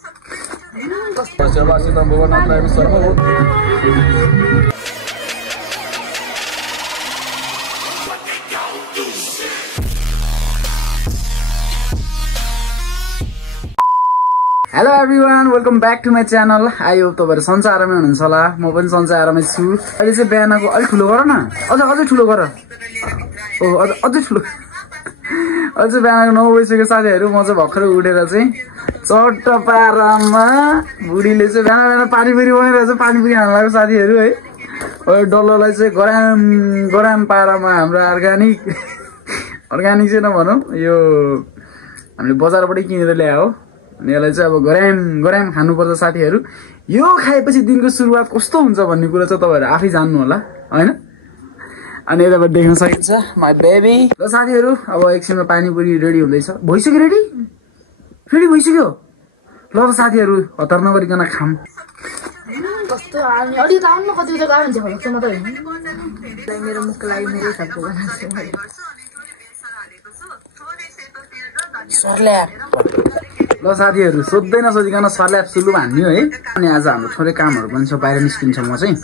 Hello everyone, welcome back to my channel. I hope तपाईहरु सन्चै आरामै हुनुहुन्छ होला। म पनि सन्चै आरामै छु। अहिले चाहिँ बिहानको अलि ठुलो गर न। अझै ठुलो गर। ओ अझै ठुलो। अझै बिहानको 9 बजिसक्यो साथीहरु। म चाहिँ भर्खरै उठेर चाहिँ चट्ट पारामा बुढीले चाहिँ बिहान पानीपुरी बनाइरहेछ। पानीपुरी खान लाग्यो साथीहरु है। डल्लोलाई चाहिँ गरम पारामा हाम्रो अर्गानिक चाहिँ नभनौं, यो हामीले बजारबाटै किनेर ल्यायो। अनि यसलाई चाहिँ अब गरम खानुपर्छ साथीहरु। यो खाएपछि दिनको सुरुवात कस्तो हुन्छ भन्ने कुरा चाहिँ तपाईहरु आफै जान्नु होला, हैन? अनि यताबाट देख्न सकिन्छ माय बेबी। ल साथीहरु, अब एकछिनमा पानीपुरी रेडी हुँदैछ। भइसक्यो रेडी भइसक्यो। ल त साथीहरु, हतार नगरिकन खाम। कस्तो आउने अलि त आउनु कति त गाह्रो हुन्छ भन्छ म त हैन। मेरो मुखको लागि मेरो हिसाबको बनाउँछु। सरल्या ल साथीहरु, सोध्दै नसोधिकन सरल्याप सुलु भन्दियो है। अनि आज हाम्रो थोरै कामहरु पनि छ, बाहिर निस्किन्छ। म चाहिँ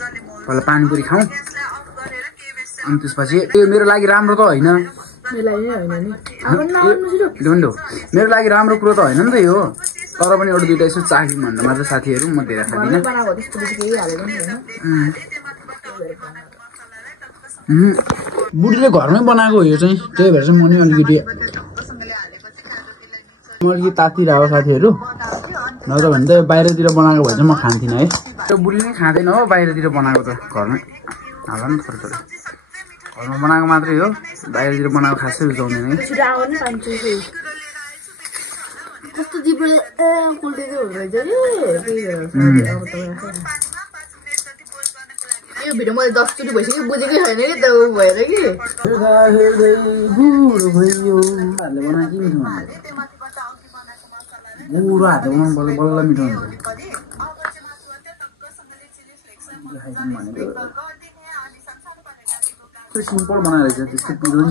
पहिला पानीपुरी खाऊ, अनि त्यसपछि यो मेरो लागि राम्रो त हैन। मेरो लागि राम्रो कुरो त हैन नि त यो, तर पनि एउटा दुईटा यसो चाख्यौँ भन्दा मात्र साथीहरु। म धेरै खादिन। बुढीले घरमै बनाएको हो यो चाहिँ, त्यही भएर चाहिँ म नि अलिकति तातिरहेको साथीहरु। नत्र भने त बाहिरतिर बनाएको भए चाहिँ म खान्थिन है। त्यो बुढीले नै खाँदैन हो बाहिरतिर बनाएको त। घरमै हाल नि थोरै घरमा बनाएको मात्रै हो, बाहिरतिर बनाएको खासै रुचाउँदैन है। कस्तो जिब्रो कुल्टेको हुन्छ नि यो भिडियो मैले 10 चोटि भइसक्यो, बुझेकै छैन कि त भएर कि बुढो भयो हातले बनाएको कि मिठो हुन्छ। बुढो हातले बनाउनु बल्ल मिठो हुन्छ। सिम्पल बनाएर चाहिँ त्यस्तो पिरो पनि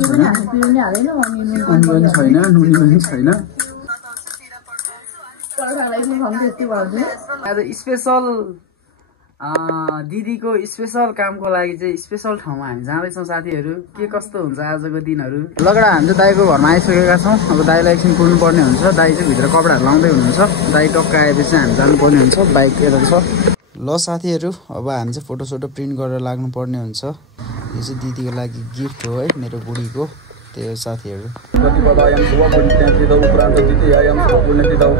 छैन, नुनी पनि छैन। आज स्पेशल दिदीको स्पेशल कामको लागि चाहिँ स्पेशल ठाउँमा हामी जाँदैछौँ साथीहरु। के कस्तो हुन्छ आजको दिनहरु। लगडा हामी चाहिँ दाइको घरमा आइसकेका छौँ। अब दाइलाई एकछिन कुर्नु पर्ने हुन्छ। दाइ चाहिँ भित्र कपडाहरू लाउँदै हुनुहुन्छ। दाइ टक्क आएपछि हामी जानुपर्ने हुन्छ। बाइक यता छ। ल साथीहरु, अब हामी चाहिँ फोटोसोटो प्रिन्ट गरेर लाग्नु पर्ने हुन्छ। यो चाहिँ दिदीको लागि गिफ्ट हो है, मेरो बुढीको। त्यही हो साथीहरु। प्रतिपदायम शुभपुण्यतिथौ उपरान्त द्वितीयायम शुभपुण्यतिथौ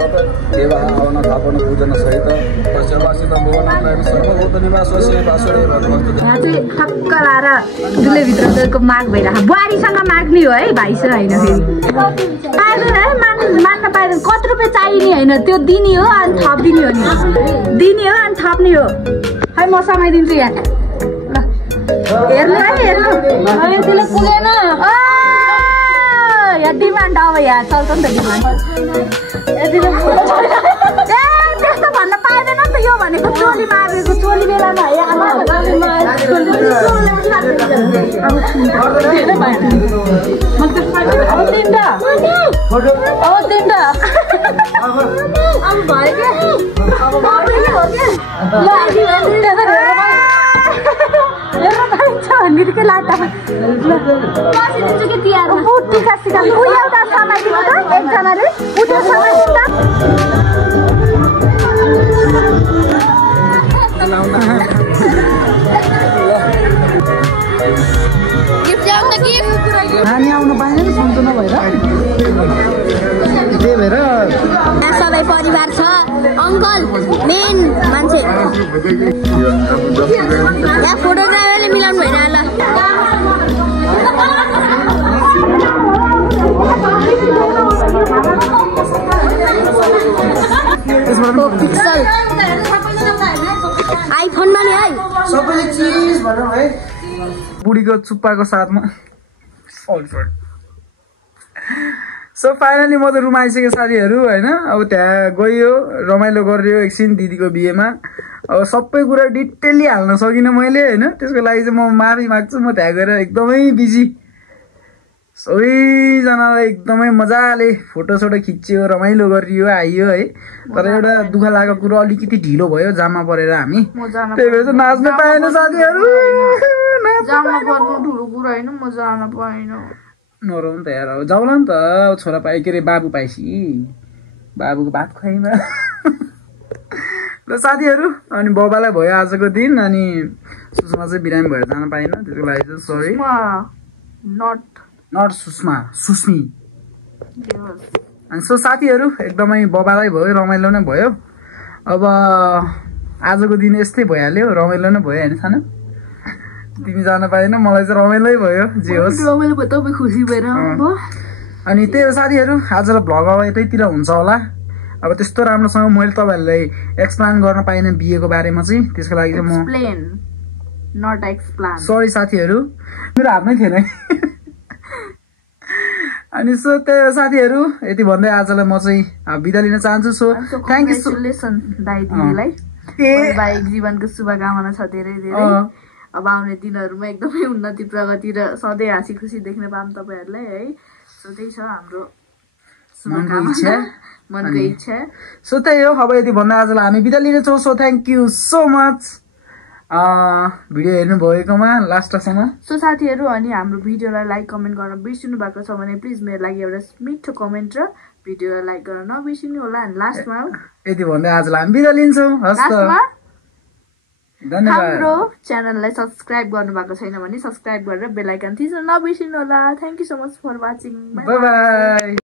तत देवः आवन स्थापन पूजन सहित सर्वासित भुवनत्रय सर्वभूत निवासस्य वासुरे भगवन्तु। यहाँ चाहिँ ठक्क लाएर दुले भित्र गएको माग भइराख। बुहारीसँग माग्ने हो है, भाइसँग हैन। फेरि आज है मान्न पाइदैन। कति रुपैयाँ चाहिने हैन, त्यो दिने हो अनि थपिदिने हो नि। दिने हो अनि थप्ने हो है। म समाइदिन्छु यहाँ। हेर्नु है, हेर्नु त्यसले पुगेन। यहाँ डिमान्ड अब यहाँ चल्छ नि त डिमान्ड। त्यस्तो भन्न पाइँदैन नि त। यो भनेको चोली मागेको, चोली बेलामा नानी आउनु पाएन नि सन्चो नभएर। त्यही भएर सबै परिवार छ। अंकल मेन मान्छे यहाँ फोटोग्राफरले मिलाउनु भएन ल। आइफोनमा नि है सबैले चिज भनौँ है। बुढीको चुप्पाको साथमा सो फाइनली म त रुम आइसकेँ साथीहरु हैन। अब त्यहाँ गयो, रमाइलो गरियो एकछिन दिदीको बिहेमा। अब सबै कुरा डिटेलली हाल्न सकिनँ मैले हैन। त्यसको लागि चाहिँ म माफी माग्छु। म त्यहाँ गएर एकदमै बिजी सबैजनालाई एकदमै मजाले फोटोसोटो खिच्यो रमाइलो गरियो आइयो है तर एउटा दुःख लागेको कुरो अलिकति ढिलो भयो जाममा परेर हामी त्यही भएर चाहिँ नाच्न पाएन साथीहरू जाममा पर्नु ठुलो कुरा होइन म जान पाएन नरौँ त यार जाउला नि त छोरा पाए के अरे बाबु पाएपछि बाबुको भात खुवाइमा ल साथीहरू अनि बाबालाई भयो आजको दिन अनि सुषमा चाहिँ बिरामी भएर जान पाएन त्यसको लागि चाहिँ सरी नट सुषमा सुस्मी अनि सो साथीहरू एकदमै बाबालाई भयो रमाइलो नै भयो अब आजको दिन यस्तै भइहाल्यो रमाइलो नै भयो होइन सानो तिमी जान पाएन मलाई चाहिँ रमाइलै भयो जे होस् रमाइलो भयो तपाईँ खुसी भएर अनि त्यही हो साथीहरू आजको भ्लग अब यतैतिर हुन्छ होला अब त्यस्तो राम्रोसँग मैले तपाईँहरूलाई एक्सप्लेन गर्न पाइनँ बिहेको बारेमा चाहिँ त्यसको लागि चाहिँ म सरी साथीहरू मेरो हातमै थिएन अनि सो त्यही हो साथीहरू यति भन्दै आजलाई म चाहिँ बिदा लिन चाहन्छु सो थ्याङ्क यू जीवनको शुभकामना छ धेरै धेरै अब आउने दिनहरूमा एकदमै उन्नति प्रगति र सधैँ हाँसी खुसी देख्न पाऊँ तपाईँहरूलाई है सो त्यही छ हाम्रो मनको इच्छा सो त्यही हो अब यति भन्दा आजलाई हामी बिदा लिनेछौँ so thank you so much video हेर्नु भएकोमा लास्टसम्म सो साथीहरू अनि हाम्रो भिडियोलाई लाइक कमेन्ट गर्न बिर्सिनु भएको छ भने प्लिज मेरो लागि एउटा मिठो कमेन्ट र भिडियोलाई लाइक गर्न नबिर्सिनु होला अनि लास्टमा यति भन्दै आजलाई हामी बिदा लिन्छौँ हाम्रो च्यानललाई सब्सक्राइब गर्नु भएको छैन भने सब्सक्राइब गरेर बेल आइकन थिच्न नबिर्सिनु होला thank you so much for watching bye by